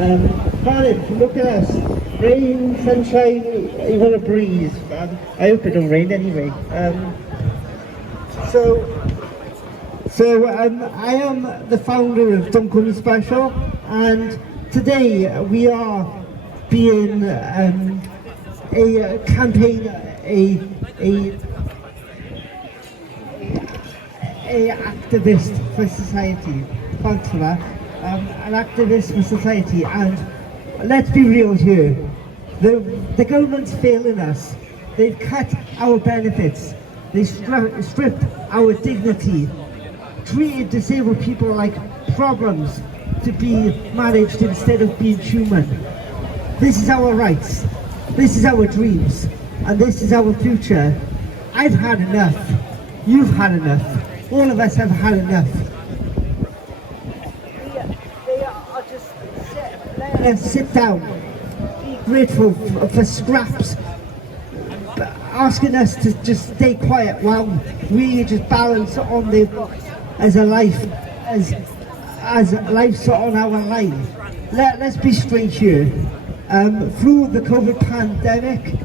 Cardiff, look at us. Rain, sunshine, even a breeze. I hope it don't rain anyway. I am the founder of Don't Call Me Special, and today we are being a campaign, a activist for society. Thanks for that. An activist for society, and let's be real here. The government's failing us. They've cut our benefits. They stripped our dignity. Treated disabled people like problems to be managed instead of being human. This is our rights. This is our dreams. And this is our future. I've had enough. You've had enough. All of us have had enough. They are just letting us sit down, be grateful for scraps, asking us to just stay quiet while we just balance on the as life on our line. Let's be straight here. Through the COVID pandemic,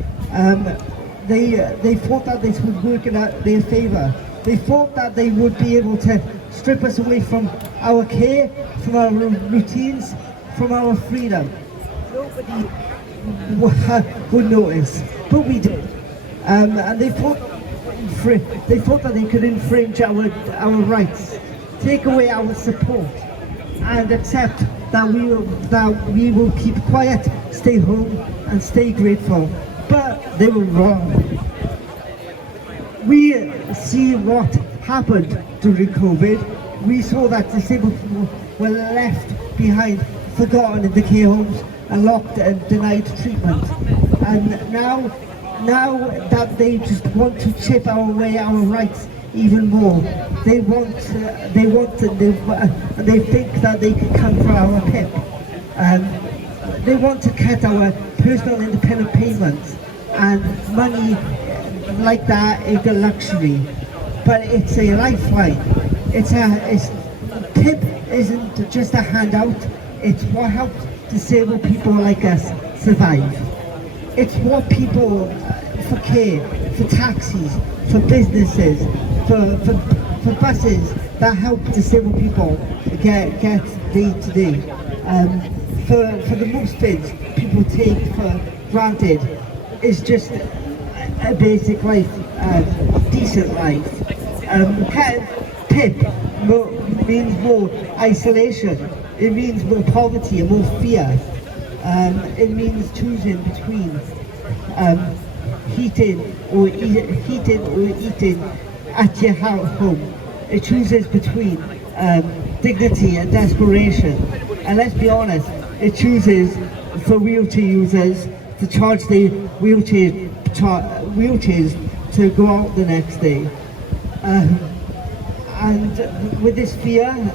they thought that this would work in their favour. They thought that they would be able to strip us away from our care, from our routines, from our freedom. Nobody would notice, but we did. And they thought that they could infringe our rights, take away our support, and accept that we will keep quiet, stay home, and stay grateful. But they were wrong. We see what happened during COVID. We saw that disabled people were left behind, forgotten in the care homes, and locked and denied treatment. And now that they just want to chip away our rights even more, they think that they can come for our PIP. They want to cut our personal independent payments, and money like that is a luxury, but it's a lifeline. PIP isn't just a handout, it's what helps disabled people like us survive. It's what people for care, for taxis, for businesses, for buses that help disabled people get day to day. For the most things people take for granted, it's just a basic life, decent life. PIP means more isolation. It means more poverty and more fear. It means choosing between heating or eating at your home. It chooses between dignity and desperation. And let's be honest, it chooses for wheelchair users to charge the wheelchairs to go out the next day. And with this fear in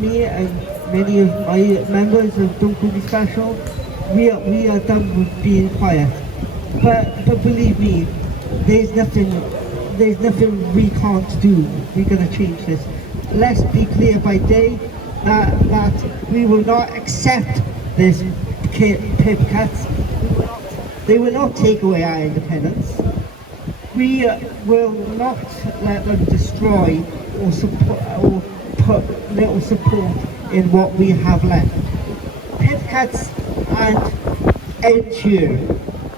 me and many of my members of Don't Call Me Special, we are done with being quiet. But believe me, there's nothing we can't do. We're going to change this. Let's be clear by day that we will not accept this PIP cuts. They will not take away our independence. We will not let them destroy or support or put little support in what we have left. PIP cuts and end here.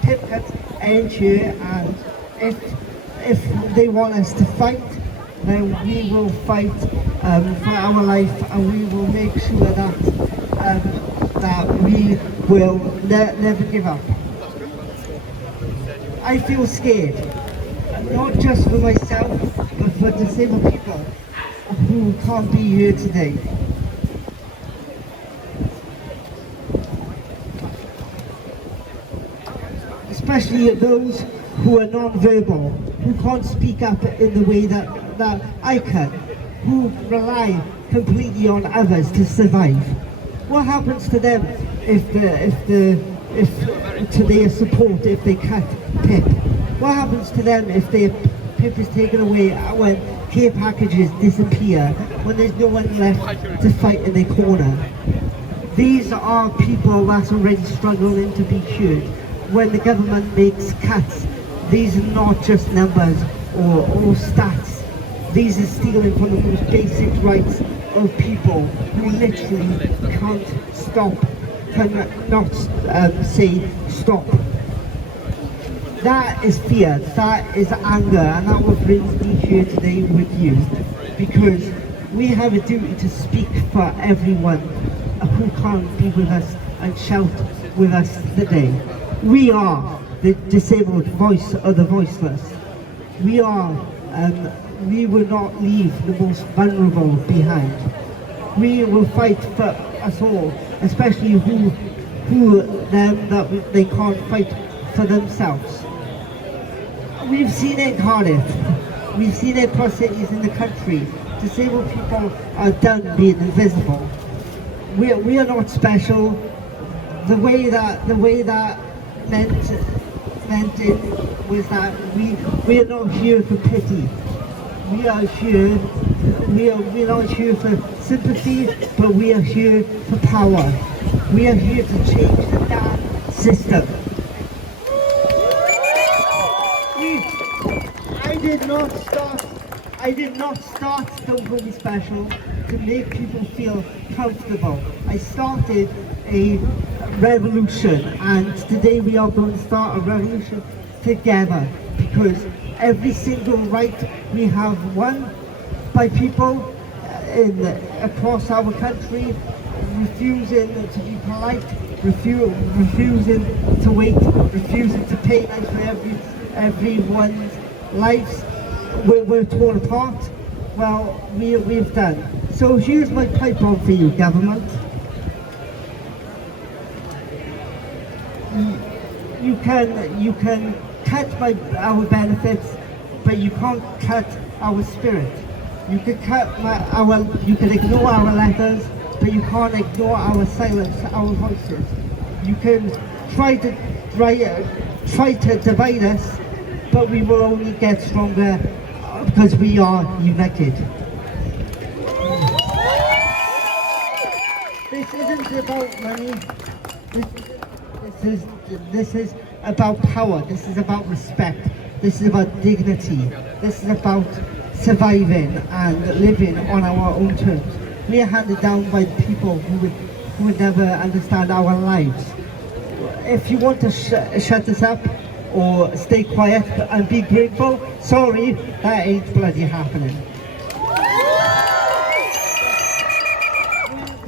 PIP cuts end here, and if they want us to fight, then we will fight for our life, and we will make sure that we will never give up. I feel scared, not just for myself, but for disabled people who can't be here today. Especially those who are non-verbal, who can't speak up in the way that I can, who rely completely on others to survive. What happens to them if to their support if they cut PIP? What happens to them if their PIP is taken away when care packages disappear, when there's no one left to fight in their corner? These are people that are already struggling to be heard. When the government makes cuts, these are not just numbers or stats. These are stealing from the most basic rights of people who literally can't stop, cannot say stop. That is fear, that is anger, and that what brings me here today with you, because we have a duty to speak for everyone who can't be with us and shout with us today. We are the disabled voice of the voiceless. We will not leave the most vulnerable behind. We will fight for us all, especially that they can't fight for themselves. We've seen it in Cardiff. We've seen it across cities in the country. Disabled people are done being invisible. We are not special. The way that meant it was that we are not here for pity. We are not here for sympathy, but we are here for power. We are here to change the damn system. I did not start Don't Call Me Special to make people feel comfortable. I started a revolution, and today we are going to start a revolution together, because every single right we have won by people across our country refusing to be polite, refusing to wait, refusing to pay nice for everyone's lives. We're torn apart. Well, we've done. So here's my pipe bomb for you, government. You can cut our benefits, but you can't cut our spirit. You can you can ignore our letters, but you can't ignore our silence, our voices. You can try to divide us, but we will only get stronger because we are united. This isn't about money. This is about power. This is about respect. This is about dignity. This is about surviving and living on our own terms. We are handed down by people who would never understand our lives. If you want to shut us up or stay quiet and be grateful, sorry, that ain't bloody happening.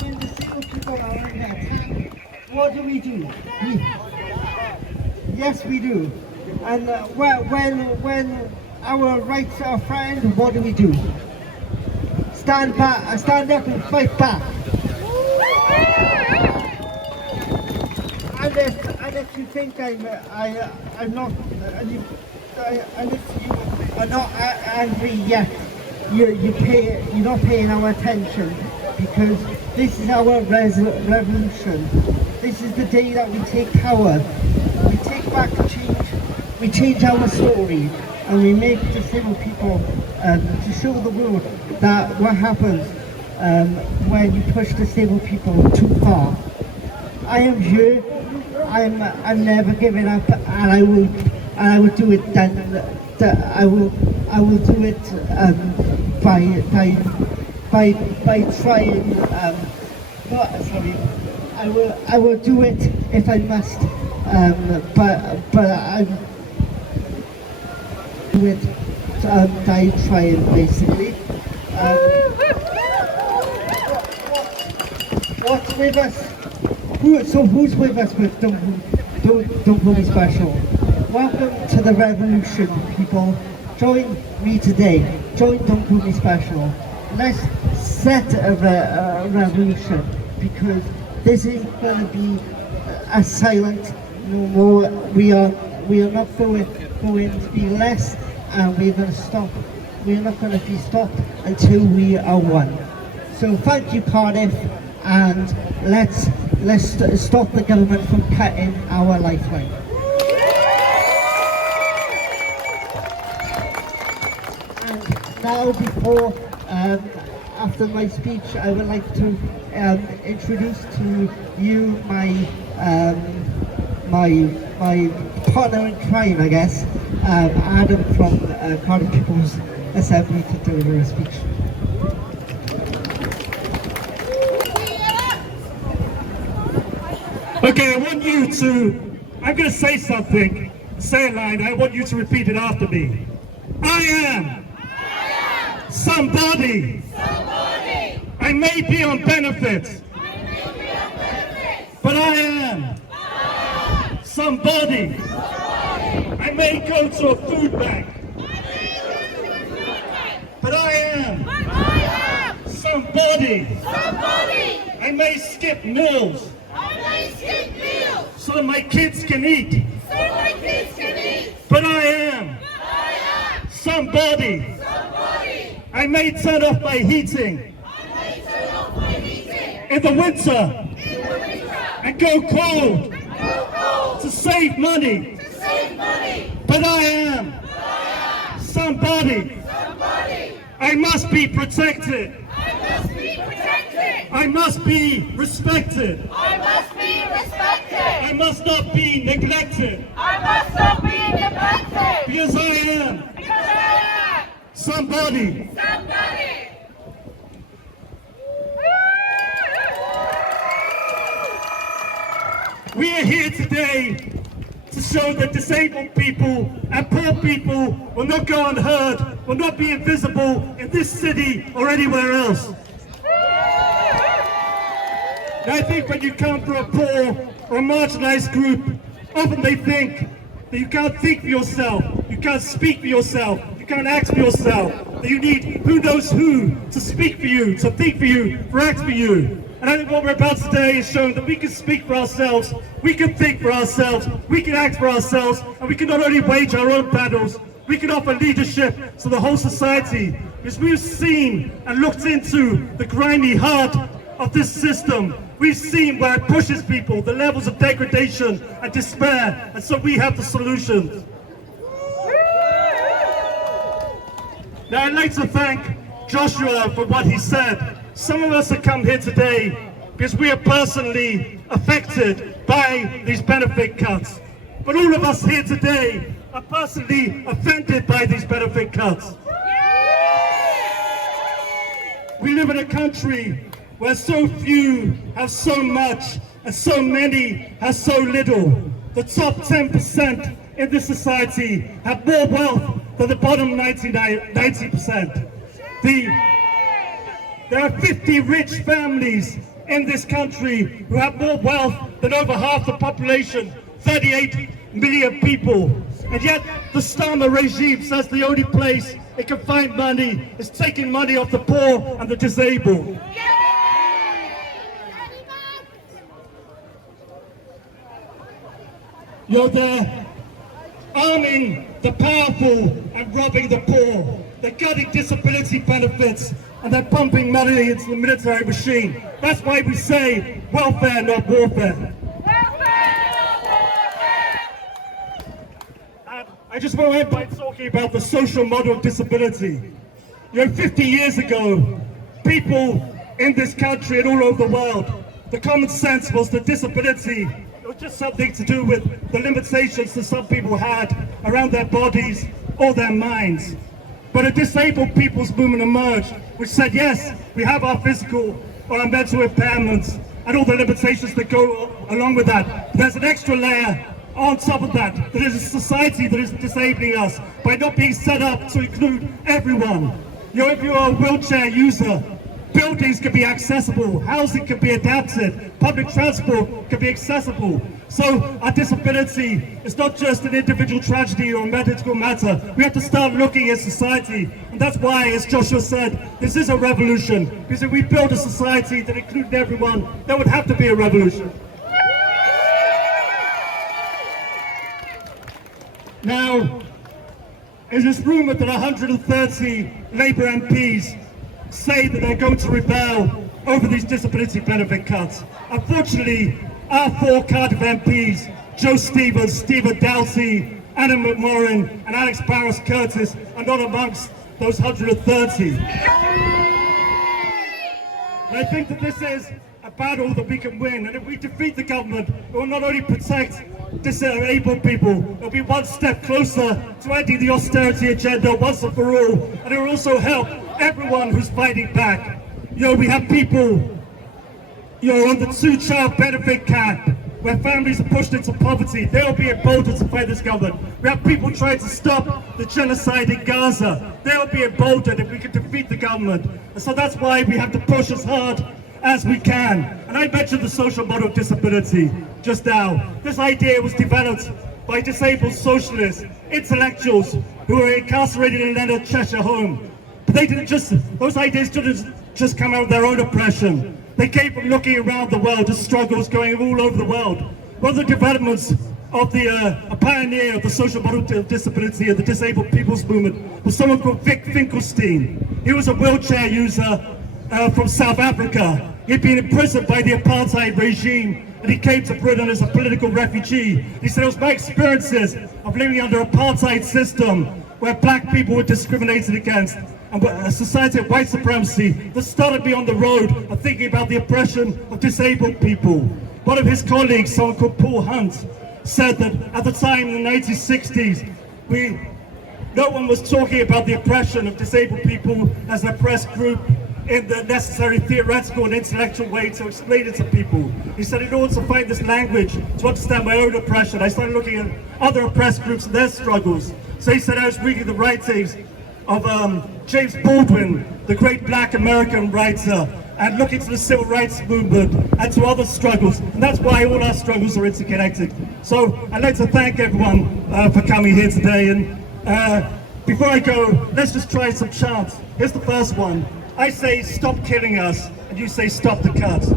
When the single people are under attack, what do? Yes, we do. And when our rights are threatened, what do? Stand up and fight back. And if you think I'm not, and if you are not angry yet, you're not paying our attention, because this is our revolution. This is the day that we take power. We take back the change. We change our story, and we make disabled people to show the world that what happens when you push disabled people too far. I am here. I'm never giving up, and I will do it. I will do it by trying. I will do it if I must. But I do it by trying, basically. What's with us? Who's with us with Don't Call Me Special? Welcome to the revolution, people. Join me today. Join Don't Call Me Special. Let's set a revolution, because this isn't going to be a silent no more. We are not going to be less, and we're going to stop. We're not going to be stopped until we are one. So thank you, Cardiff, and let's stop the government from cutting our lifeline. And now, before after my speech, I would like to introduce to you my partner in crime, I guess, Adam from Cardiff People's Assembly, to deliver a speech. Okay, I want you to, I'm going to say something, say a line, I want you to repeat it after me. I am somebody. I may be on benefits, but I am somebody. I may go to a food bank, but I am somebody. I may skip meals so that my kids can eat, but I am somebody. I may turn off my heating in the winter and go cold to save money, but I am somebody. I must be protected. I must be respected. I must not be neglected. Because I am somebody. We are here today to show that disabled people and poor people will not go unheard, will not be invisible in this city or anywhere else. And I think when you come from a poor or a marginalized group, often they think that you can't think for yourself, you can't speak for yourself, you can't act for yourself, that you need who knows who to speak for you, to think for you, to act for you. And I think what we're about today is showing that we can speak for ourselves, we can think for ourselves, we can act for ourselves, and we can not only wage our own battles, we can offer leadership to the whole society. Because we've seen and looked into the grimy heart of this system. We've seen where it pushes people, the levels of degradation and despair, and so we have the solutions. Now I'd like to thank Joshua for what he said. Some of us have come here today because we are personally affected by these benefit cuts. But all of us here today are personally offended by these benefit cuts. We live in a country where so few have so much and so many have so little. The top 10% in this society have more wealth than the bottom 90%. There are 50 rich families in this country who have more wealth than over half the population, 38 million people. And yet the Starmer regime says the only place it can find money is taking money off the poor and the disabled. You're there arming the powerful and robbing the poor. They're cutting disability benefits and they're pumping money into the military machine. That's why we say welfare, not warfare. And I just want to end by talking about the social model of disability. You know, 50 years ago, people in this country and all over the world, the common sense was that disability was just something to do with the limitations that some people had around their bodies or their minds. But a disabled people's movement emerged, which said, yes, we have our physical or our mental impairments and all the limitations that go along with that. But there's an extra layer on top of that, that is a society that is disabling us by not being set up to include everyone. You know, if you're a wheelchair user, buildings can be accessible, housing can be adapted, public transport can be accessible. So our disability is not just an individual tragedy or a medical matter. We have to start looking at society. And that's why, as Joshua said, this is a revolution. Because if we build a society that included everyone, there would have to be a revolution. Now, it is rumoured that 130 Labour MPs say that they're going to rebel over these disability benefit cuts. Unfortunately, our 4 Cardiff MPs, Joe Stevens, Stephen Doughty, Anna McMorrin and Alex Barris Curtis, are not amongst those 130. And I think that this is a battle that we can win. And if we defeat the government, it will not only protect disabled people, it will be one step closer to ending the austerity agenda once and for all. And it will also help everyone who's fighting back. You know, we have people, you know, on the 2-child benefit cap, where families are pushed into poverty. They'll be emboldened to fight this government. We have people trying to stop the genocide in Gaza. They'll be emboldened if we can defeat the government. And so that's why we have to push as hard as we can. And I mentioned the social model of disability just now. This idea was developed by disabled socialists, intellectuals who were incarcerated in Leonard Cheshire home. But they didn't just, those ideas didn't just come out of their own oppression. They came from looking around the world at struggles going all over the world. One of the developments of a pioneer of the social model of disability and the disabled people's movement was someone called Vic Finkelstein. He was a wheelchair user from South Africa. He'd been imprisoned by the apartheid regime and he came to Britain as a political refugee. He said, it was my experiences of living under an apartheid system where black people were discriminated against, and a society of white supremacy that started me on the road of thinking about the oppression of disabled people. One of his colleagues, someone called Paul Hunt, said that at the time in the 1960s, no one was talking about the oppression of disabled people as an oppressed group in the necessary theoretical and intellectual way to explain it to people. He said, in order to find this language to understand my own oppression, I started looking at other oppressed groups and their struggles. So he said, I was reading the writings of James Baldwin, the great black American writer, and looking to the civil rights movement and to other struggles. And that's why all our struggles are interconnected. So I'd like to thank everyone for coming here today. And before I go, let's just try some chants. Here's the first one. I say, stop killing us, and you say, stop the cuts.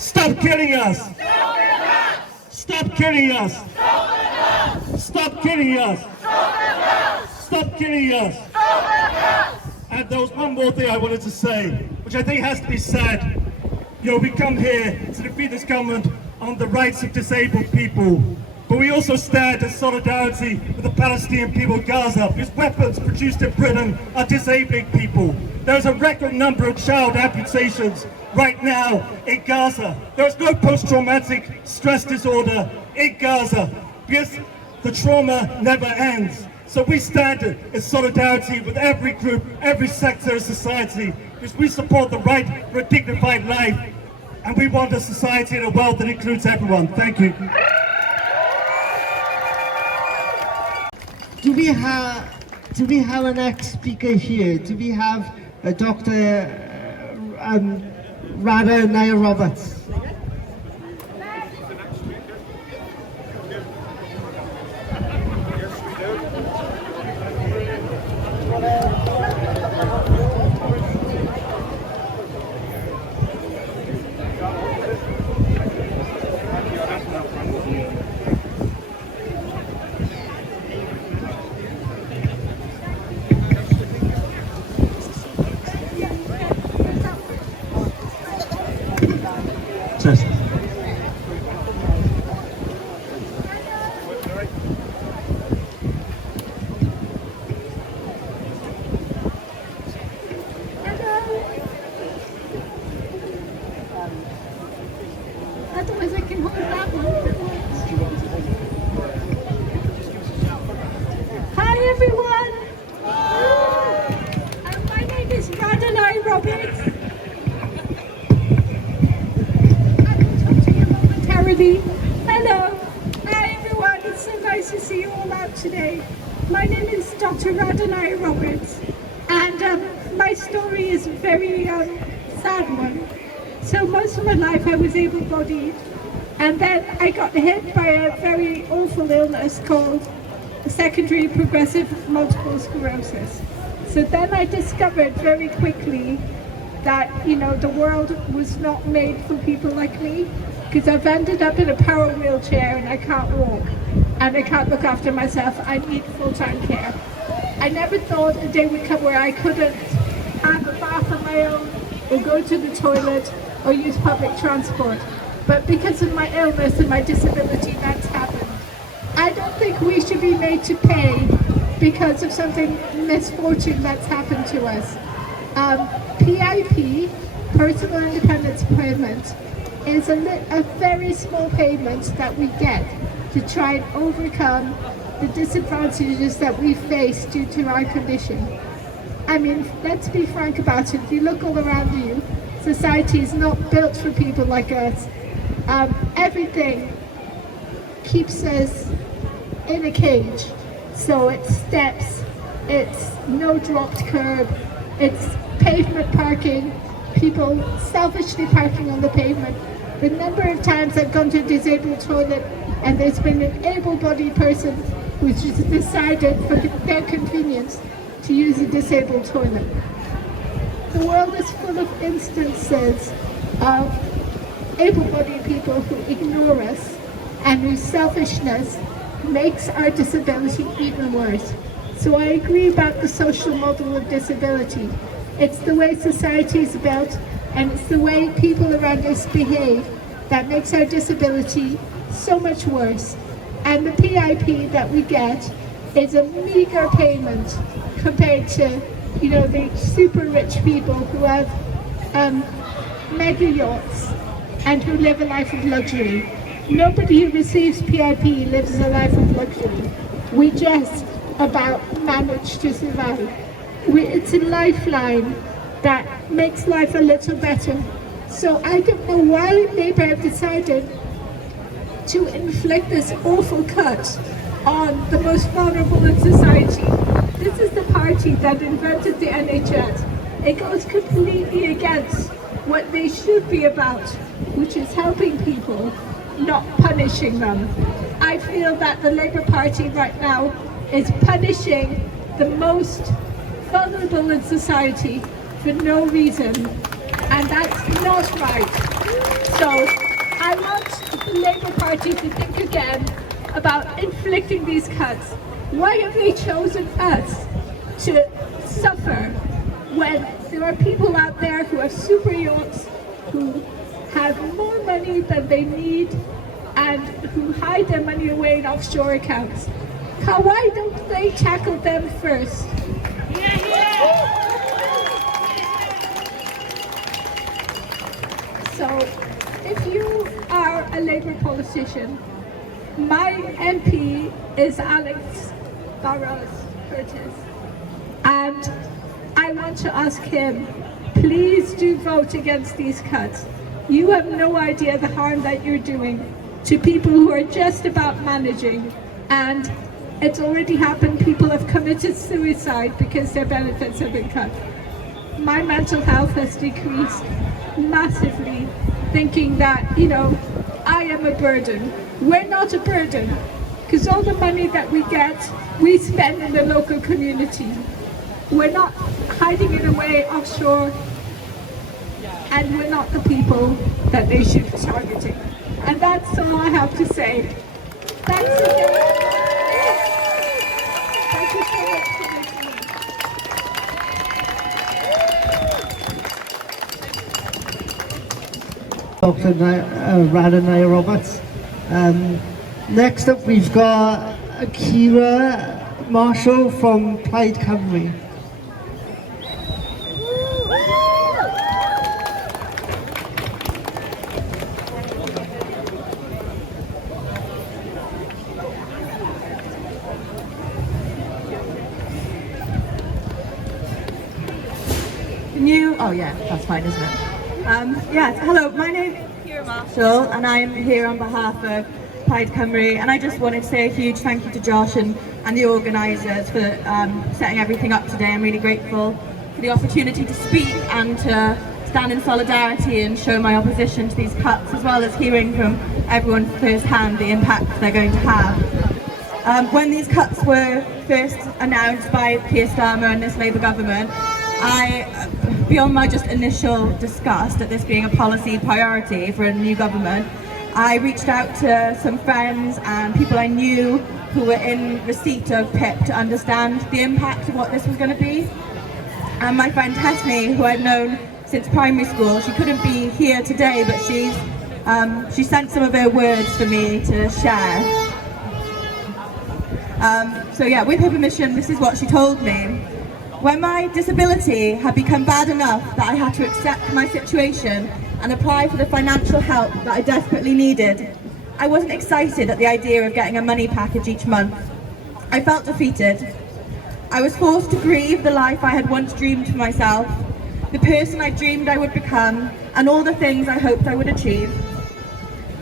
Stop killing us! Stop the cuts! Stop killing us! Stop the cuts! Stop killing us! Stop the cuts! Stop killing us! Stop the cuts! And there was one more thing I wanted to say, which I think has to be said. You know, we come here to defeat this government on the rights of disabled people. But we also stand in solidarity with the Palestinian people of Gaza, whose weapons produced in Britain are disabling people. There's a record number of child amputations right now in Gaza. There's no post-traumatic stress disorder in Gaza because the trauma never ends. So we stand in solidarity with every group, every sector of society, because we support the right for a dignified life, and we want a society and a world that includes everyone. Thank you. Do we have an next speaker here? Do we have Dr. Radha Nair Roberts? Test. Otherwise I can hold that one. Hi everyone! My name is Radha Nair Roberts. I will talk to you momentarily. Hello. Hi everyone, it's so nice to see you all out today. My name is Dr. Radha Nair Roberts, and my story is a very sad one. So most of my life I was able-bodied, and then I got hit by a very awful illness called secondary progressive multiple sclerosis. So then I discovered very quickly that, you know, the world was not made for people like me, because I've ended up in a power wheelchair and I can't walk, and I can't look after myself. I need full-time care. I never thought a day would come where I couldn't have a bath on my own, or go to the toilet, or use public transport. But because of my illness and my disability, that's happened. I don't think we should be made to pay because of something misfortune that's happened to us. PIP personal independence payment is a very small payment that we get to try and overcome the disadvantages that we face due to our condition. I mean, let's be frank about it. If you look all around you, society is not built for people like us. Everything keeps us in a cage. So it's steps, it's no dropped curb, it's pavement parking, people selfishly parking on the pavement. The number of times I've gone to a disabled toilet and there's been an able-bodied person who's just decided for their convenience to use a disabled toilet. The world is full of instances of able-bodied people who ignore us and whose selfishness makes our disability even worse. So I agree about the social model of disability. It's the way society is built and it's the way people around us behave that makes our disability so much worse. And the PIP that we get is a meager payment compared to, you know, the super rich people who have mega yachts and who live a life of luxury. Nobody who receives PIP lives a life of luxury. We just about manage to survive. It's a lifeline that makes life a little better. So I don't know why Labour have decided to inflict this awful cut on the most vulnerable in society. This is the party that invented the NHS. It goes completely against what they should be about, which is helping people, not punishing them. I feel that the Labour Party right now is punishing the most vulnerable in society for no reason, and that's not right. So I want the Labour Party to think again about inflicting these cuts. Why have they chosen us to suffer when there are people out there who have super yachts, who have more money than they need, and who hide their money away in offshore accounts? Why don't they tackle them first? So, if you are a Labour politician, my MP is Alex Barros Curtis, and I want to ask him, please do vote against these cuts. You have no idea the harm that you're doing to people who are just about managing, and it's already happened. People have committed suicide because their benefits have been cut. My mental health has decreased massively, thinking that, you know, I am a burden. We're not a burden, because all the money that we get, we spend in the local community. We're not hiding it away offshore, and we're not the people that they should be targeting. And that's all I have to say. Thanks again. Thank you so much for listening. Dr. Radha Roberts. Next up we've got Akira Marshall from Plaid Cymru. Oh yeah, that's fine, isn't it? Yes, hello, my name is Akira Marshall and I'm here on behalf of Plaid Cymru, and I just wanted to say a huge thank you to Josh and the organisers for setting everything up today. I'm really grateful for the opportunity to speak and to stand in solidarity and show my opposition to these cuts, as well as hearing from everyone firsthand the impact they're going to have. When these cuts were first announced by Keir Starmer and this Labour government, beyond my just initial disgust at this being a policy priority for a new government, I reached out to some friends and people I knew who were in receipt of PIP to understand the impact of what this was going to be. And my friend Tesme, who I've known since primary school, she couldn't be here today, but she sent some of her words for me to share. So yeah, with her permission, this is what she told me. When my disability had become bad enough that I had to accept my situation and apply for the financial help that I desperately needed, I wasn't excited at the idea of getting a money package each month. I felt defeated. I was forced to grieve the life I had once dreamed for myself, the person I dreamed I would become, and all the things I hoped I would achieve.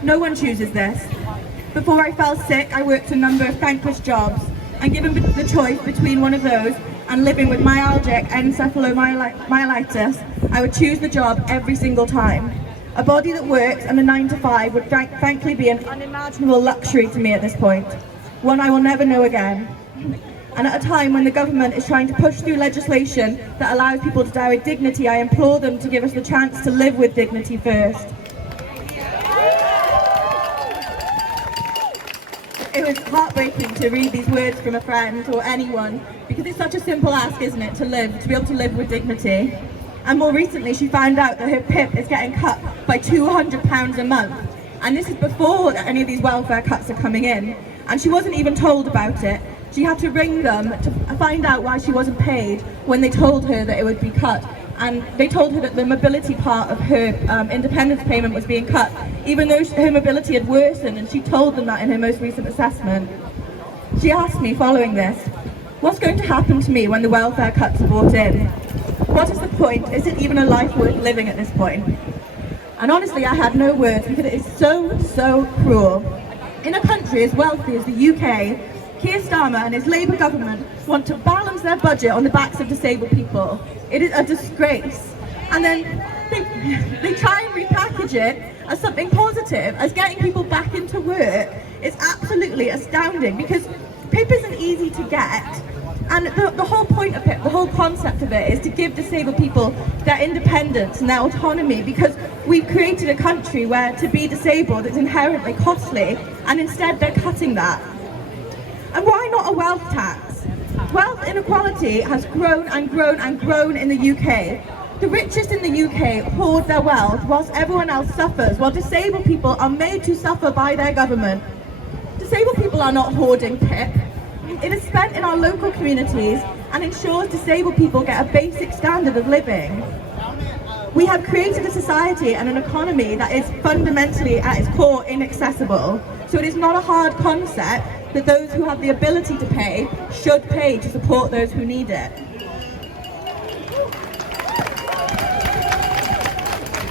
No one chooses this. Before I fell sick, I worked a number of thankless jobs, and given the choice between one of those and living with myalgic encephalomyelitis, I would choose the job every single time. A body that works and a 9 to 5 would frankly be an unimaginable luxury to me at this point, one I will never know again. And at a time when the government is trying to push through legislation that allows people to die with dignity, I implore them to give us the chance to live with dignity first. It was heartbreaking to read these words from a friend or anyone, because it's such a simple ask, isn't it, to be able to live with dignity. And more recently she found out that her PIP is getting cut by £200 a month. And this is before any of these welfare cuts are coming in. And she wasn't even told about it. She had to ring them to find out why she wasn't paid when they told her that it would be cut. And they told her that the mobility part of her independence payment was being cut, even though her mobility had worsened, and she told them that in her most recent assessment. She asked me following this, what's going to happen to me when the welfare cuts are brought in? What is the point? Is it even a life worth living at this point? And honestly, I had no words, because it is so cruel. In a country as wealthy as the UK, Keir Starmer and his Labour government want to balance their budget on the backs of disabled people. It is a disgrace. And then they try and repackage it as something positive, as getting people back into work. It's absolutely astounding, because PIP isn't easy to get. And the whole point of PIP, the whole concept of it, is to give disabled people their independence and their autonomy, because we've created a country where to be disabled is inherently costly, and instead they're cutting that. And why not a wealth tax? Wealth inequality has grown and grown and grown in the UK. The richest in the UK hoard their wealth whilst everyone else suffers, while disabled people are made to suffer by their government. Disabled people are not hoarding PIP. It is spent in our local communities and ensures disabled people get a basic standard of living. We have created a society and an economy that is fundamentally at its core inaccessible. So it is not a hard concept that those who have the ability to pay should pay to support those who need it.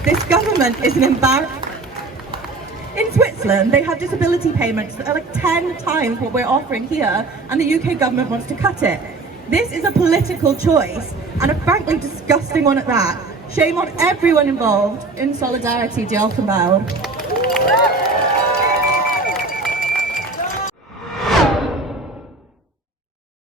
This government is an embarrassment. In Switzerland, they have disability payments that are like 10 times what we're offering here, and the UK government wants to cut it. This is a political choice, and a frankly disgusting one at that. Shame on everyone involved. In solidarity, diolch yn fawr.